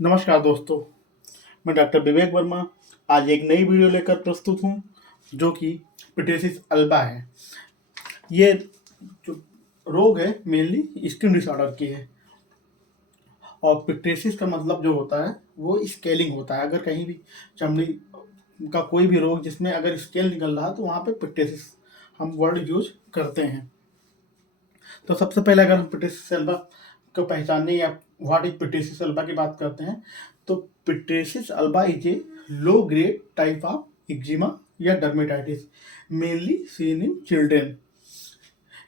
नमस्कार दोस्तों, मैं डॉक्टर विवेक वर्मा आज एक नई वीडियो लेकर प्रस्तुत हूँ जो कि पिटेसिस अल्बा है। ये जो रोग है मेनली स्किन डिसऑर्डर की है और पिटेसिस का मतलब जो होता है वो स्केलिंग होता है। अगर कहीं भी चमड़ी का कोई भी रोग जिसमें अगर स्केल निकल रहा तो वहाँ पे पिटेसिस हम वर्ड यूज करते हैं। तो सबसे पहले अगर हम पिटेसिस अल्बा को पहचानने या व्हाट इज पिटेसिस अल्बा की बात करते हैं तो pityriasis alba is a low grade type of eczema या dermatitis mainly seen in children.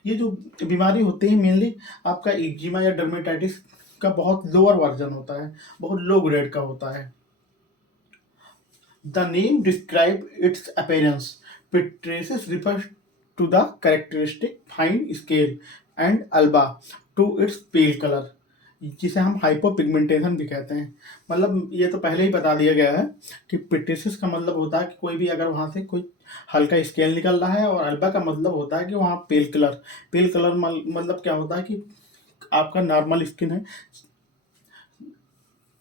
ये जो बीमारी होती है मेनली आपका एक्जिमा या डर्मेटाइटिस का बहुत लोअर वर्जन होता है, बहुत लो ग्रेड का होता है। The name describes its appearance. Pityriasis refers to the characteristic fine scale and alba to its pale color, जिसे हम हाइपोपिगमेंटेशन भी कहते हैं। मतलब ये तो पहले ही बता दिया गया है कि पिट्रिसिस का मतलब होता है कि कोई भी अगर वहाँ से कोई हल्का स्केल निकल रहा है, और अल्बा का मतलब होता है कि वहाँ पेल कलर मतलब क्या होता है कि आपका नॉर्मल स्किन है,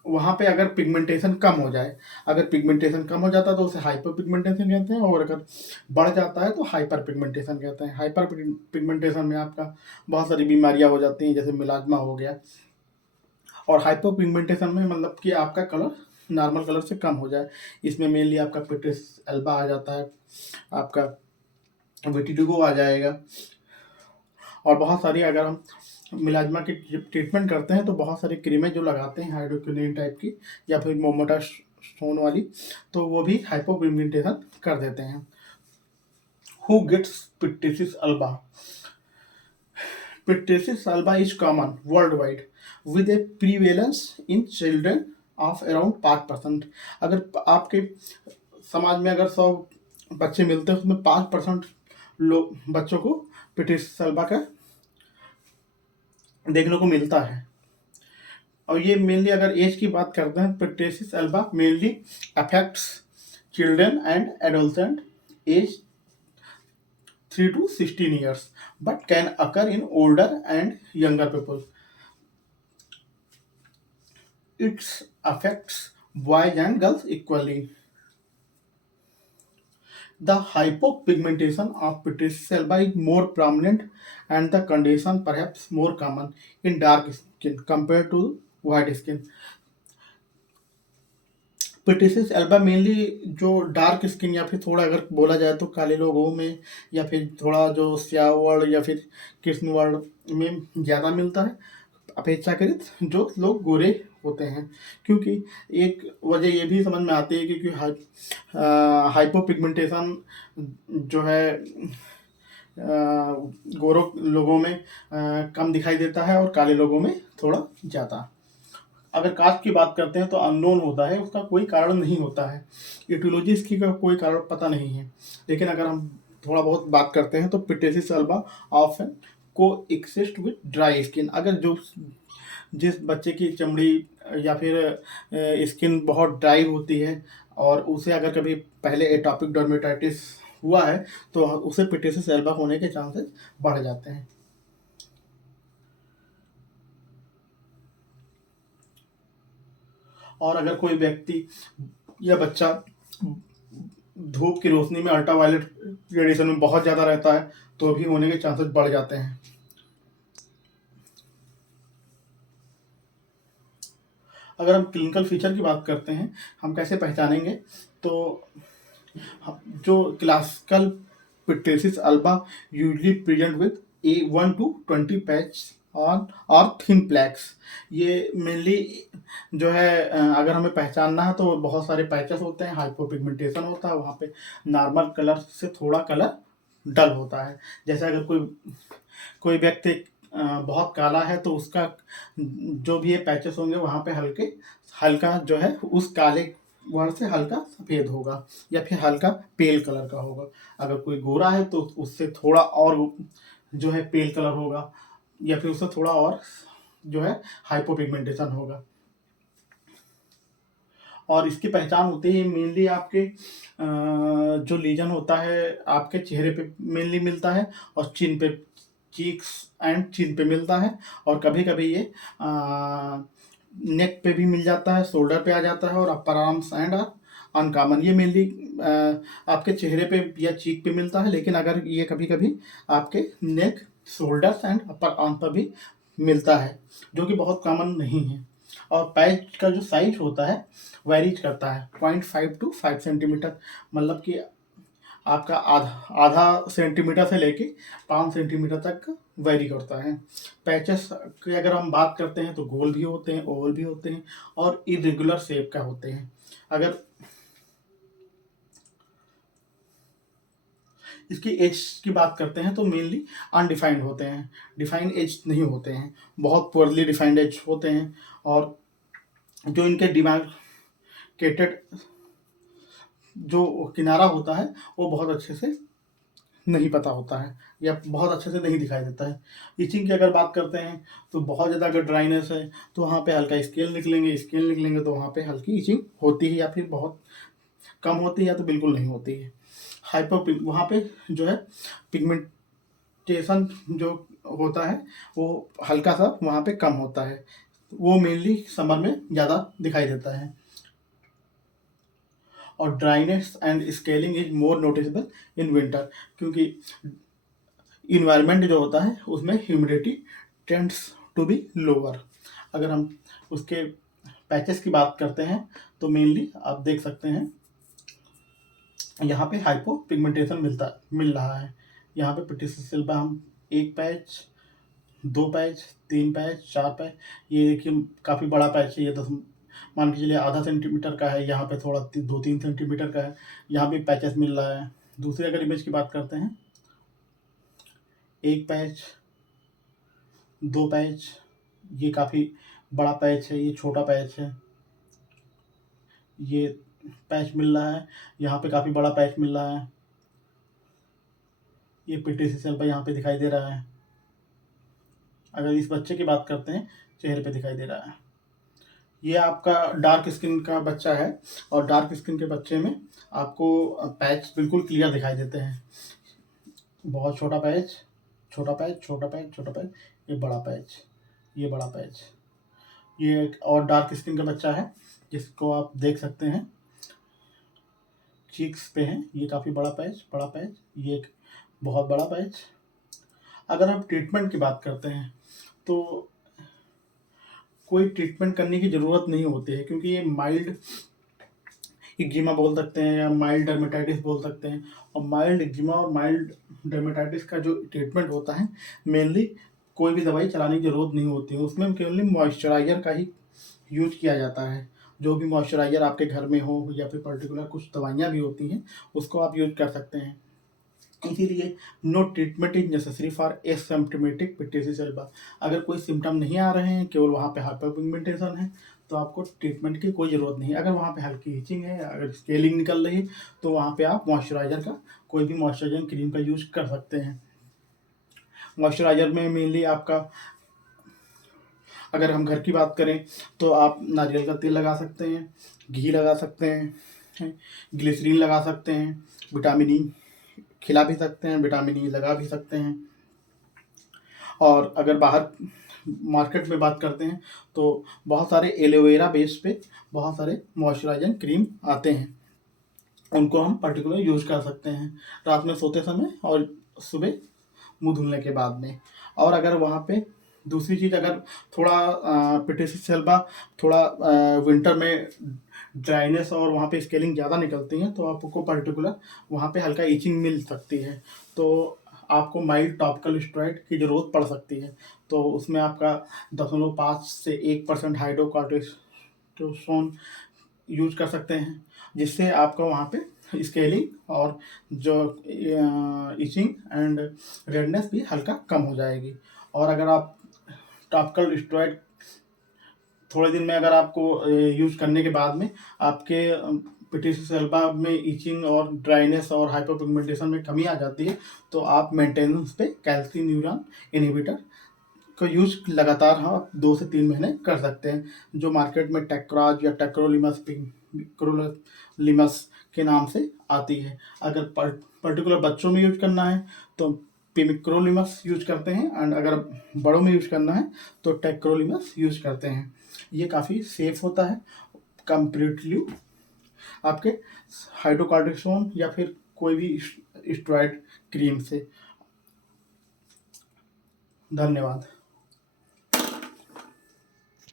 वहाँ पे अगर पिगमेंटेशन कम हो जाए, अगर पिगमेंटेशन कम हो जाता है तो उसे हाइपर पिगमेंटेशन कहते हैं, और अगर बढ़ जाता है तो हाइपर पिगमेंटेशन कहते हैं। हाइपर पिगमेंटेशन में आपका बहुत सारी बीमारियां हो जाती हैं, जैसे मिलाज्मा हो गया, और हाइपर पिगमेंटेशन में मतलब कि आपका कलर नॉर्मल कलर से कम हो जाए। इसमें मेनली आपका पिट्रिस एल्बा आ जाता है, आपका विटिलिगो आ जाएगा, और बहुत सारी अगर हम मिलाज्मा की ट्रीटमेंट करते हैं तो बहुत सारी क्रीमें जो लगाते हैं हाइड्रोक्विनोन टाइप की या फिर मोमोटास्टोन वाली, तो वो भी हाइपोपिगमेंटेशन कर देते हैं। Who gets pityriasis alba? Pityriasis alba is common worldwide with a prevalence in children of around 5%। अगर आपके समाज में अगर 100 बच्चे मिलते हैं उसमें 5% लोग बच्चों को पिट्रिसिस अल्बा का देखने को मिलता है। और ये मेनली अगर एज की बात करते हैं, pityriasis alba mainly affects children and adolescent age 3 to 16 years but can occur in older and younger people. It affects boys and girls equally. The hypopigmentation of pityriasis alba is more prominent and the condition perhaps more common in dark skin compared to white skin. Pityriasis alba mainly जो dark skin या फिर थोड़ा अगर बोला जाए तो काले लोगों में, या फिर थोड़ा जो स्याह वर्ण या फिर कृष्ण वर्ण में ज़्यादा मिलता है अपेक्षाकृत जो लोग गोरे होते हैं। क्योंकि एक वजह ये भी समझ में आती है क्योंकि हाइपोपिगमेंटेशन जो है गोरों लोगों में कम दिखाई देता है और काले लोगों में थोड़ा ज़्यादा। अगर कास्ट की बात करते हैं तो अननोन होता है, उसका कोई कारण नहीं होता है, एटियोलॉजी इसकी का कोई कारण पता नहीं है। लेकिन अगर हम थोड़ा बहुत बात करते हैं तो पिटेसिस अल्बा ऑफन को एक्सिस्ट विद ड्राई स्किन। अगर जो जिस बच्चे की चमड़ी या फिर स्किन बहुत ड्राई होती है और उसे अगर कभी पहले एटॉपिक डर्मेटाइटिस हुआ है तो उसे पिटेसिस एल्बा होने के चांसेस बढ़ जाते हैं। और अगर कोई व्यक्ति या बच्चा धूप की रोशनी में अल्ट्रावायलेट रेडिएशन में बहुत ज़्यादा रहता है तो भी होने के चांसेस बढ़ जाते हैं। अगर हम क्लिनिकल फीचर की बात करते हैं, हम कैसे पहचानेंगे, तो जो classical pityriasis alba usually present with a 1 to 20 patch on और थिन प्लैक्स। ये मेनली जो है अगर हमें पहचानना है तो बहुत सारे पैचेस होते हैं, हाइपोपिगमेंटेशन होता है, वहाँ पे नॉर्मल कलर से थोड़ा कलर डल होता है। जैसे अगर कोई व्यक्ति बहुत काला है तो उसका जो भी ये पैचेस होंगे वहाँ पे हल्का जो है उस काले वर्ण से हल्का सफ़ेद होगा या फिर हल्का पेल कलर का होगा। अगर कोई गोरा है तो उससे थोड़ा और जो है पेल कलर होगा या फिर उससे थोड़ा और जो है हाइपोपिगमेंटेशन होगा। और इसकी पहचान होती है मेनली आपके जो लीजन होता है आपके चेहरे पे मेनली मिलता है, और चिन पे, चीक्स एंड चिन पे मिलता है, और कभी कभी ये नेक पे भी मिल जाता है, शोल्डर पे आ जाता है, और अपर आर्म्स एंड अनकॉमन। ये मेनली आपके चेहरे पे या चीक पे मिलता है, लेकिन अगर ये कभी कभी आपके नेक, शोल्डर्स एंड अपर आर्म पर भी मिलता है, जो कि बहुत कॉमन नहीं है। और पैच का जो साइज होता है वेरीज करता है 0.5 to 5 सेंटीमीटर, मतलब कि आपका आधा आधा सेंटीमीटर से लेके 5 सेंटीमीटर तक वेरी करता है। पैचेस की अगर हम बात करते हैं तो गोल भी होते हैं, ओवल भी होते हैं, और इरेगुलर शेप का होते हैं। अगर इसकी एज की बात करते हैं तो मेनली अनडिफाइंड होते हैं, डिफाइंड एज नहीं होते हैं, बहुत पुअरली डिफाइंड एज होते हैं। और जो इनके डिमार्केटेड जो किनारा होता है वो बहुत अच्छे से नहीं पता होता है, या बहुत अच्छे से नहीं दिखाई देता है। इचिंग की अगर बात करते हैं तो बहुत ज़्यादा अगर ड्राइनेस है तो वहाँ पे हल्का स्केल निकलेंगे तो वहाँ पे हल्की इचिंग होती है, या फिर बहुत कम होती है, या तो बिल्कुल नहीं होती है। हाइपर वहाँ पे जो है पिगमेंटेशन जो होता है वो हल्का सा वहाँ पे कम होता है, वो मेनली समर में ज़्यादा दिखाई देता है। और dryness and scaling is more noticeable in winter, क्योंकि इन्वायरमेंट जो होता है उसमें humidity tends to be lower. अगर हम उसके पैचेस की बात करते हैं तो मेनली आप देख सकते हैं यहाँ पे हाइपो पिगमेंटेशन मिल रहा है। यहाँ पे पिटीसी सिल्वा हम 1 पैच, 2 पैच, 3 पैच, 4 पैच, ये देखिए काफ़ी बड़ा पैच है, ये 10 मान के चलिए आधा सेंटीमीटर का है, यहाँ पे थोड़ा 2-3 सेंटीमीटर का है, यहाँ भी पैचेस मिल रहा है। दूसरी अगर इमेज की बात करते हैं, 1 पैच, 2 पैच, ये काफ़ी बड़ा पैच है, ये छोटा पैच है, ये पैच मिल रहा है, यहाँ पे काफ़ी बड़ा पैच मिल रहा है, ये पीटीसी सेल पर यहाँ पे दिखाई दे रहा है। अगर इस बच्चे की बात करते हैं, चेहरे पे दिखाई दे रहा है। ये आपका डार्क स्किन का बच्चा है, और डार्क स्किन के बच्चे में आपको पैच बिल्कुल क्लियर दिखाई देते हैं। बहुत छोटा पैच, छोटा पैच, छोटा पैच, छोटा पैच, ये बड़ा पैच, ये बड़ा पैच। ये एक और डार्क स्किन का बच्चा है जिसको आप देख सकते हैं चीक्स पे है, ये काफ़ी बड़ा पैच, ये एक बहुत बड़ा पैच। अगर आप ट्रीटमेंट की बात करते हैं तो कोई ट्रीटमेंट करने की ज़रूरत नहीं होती है, क्योंकि ये माइल्ड एक्जिमा बोल सकते हैं या माइल्ड डर्मेटाइटिस बोल सकते हैं। और माइल्ड एक्जिमा और माइल्ड डर्मेटाइटिस का जो ट्रीटमेंट होता है मेनली कोई भी दवाई चलाने की ज़रूरत नहीं होती है, उसमें केवल मॉइस्चराइज़र का ही यूज किया जाता है। जो भी मॉइस्चराइज़र आपके घर में हो, या फिर पर्टिकुलर कुछ दवाइयाँ भी होती हैं उसको आप यूज कर सकते हैं। इसीलिए no treatment is necessary for asymptomatic pityriasis सेल्वा। अगर कोई सिम्टम नहीं आ रहे हैं, केवल वहाँ पे हाइपरपिगमेंटेशन है, तो आपको ट्रीटमेंट की कोई ज़रूरत नहीं है। अगर वहाँ पे हल्की इचिंग है, अगर स्केलिंग निकल रही है, तो वहाँ पे आप मॉइस्चराइज़र का कोई भी मॉइस्चराइजिंग क्रीम का यूज कर सकते हैं। मॉइस्चराइज़र में मेनली आपका, अगर हम घर की बात करें तो आप नारियल का तेल लगा सकते हैं, घी लगा सकते हैं, ग्लिसरीन लगा सकते हैं, विटामिन ई खिला भी सकते हैं, विटामिन ई लगा भी सकते हैं। और अगर बाहर मार्केट में बात करते हैं तो बहुत सारे एलोवेरा बेस पे बहुत सारे मॉइस्चराइजिंग क्रीम आते हैं, उनको हम पर्टिकुलर यूज कर सकते हैं रात में सोते समय और सुबह मुंह धुलने के बाद में। और अगर वहाँ पे दूसरी चीज़, अगर थोड़ा पिटीसी सेल्वा थोड़ा विंटर में ड्राइनेस और वहाँ पे स्केलिंग ज़्यादा निकलती है, तो आपको पर्टिकुलर वहाँ पे हल्का ईचिंग मिल सकती है, तो आपको माइल्ड टॉपिकल स्टेरॉइड की ज़रूरत पड़ सकती है। तो उसमें आपका 0.5 से 1% हाइड्रोकॉर्टिसोन यूज कर सकते हैं, जिससे आपका वहाँ पे स्केलिंग और जो इचिंग एंड रेडनेस भी हल्का कम हो जाएगी। और अगर आप टॉपिकल स्टेरॉइड थोड़े दिन में अगर आपको यूज करने के बाद में आपके पिटीसी सेल्वा में इचिंग और ड्राइनेस और हाइपरपिगमेंटेशन में कमी आ जाती है, तो आप मेंटेनेंस पे कैल्शियम इनहिबिटर का यूज लगातार हम 2 से 3 महीने कर सकते हैं, जो मार्केट में टेक्राज या टेक्रोलिमस के नाम से आती है। अगर पर्टिकुलर बच्चों में यूज करना है तो पिमिक्रोलिमस यूज करते हैं, एंड अगर बड़ों में यूज करना है तो टेक्रोलिमस यूज करते हैं। ये काफ़ी सेफ होता है कंपेरेटिवली आपके हाइड्रोकॉर्टिसोन या फिर कोई भी स्टेरॉइड क्रीम से। धन्यवाद।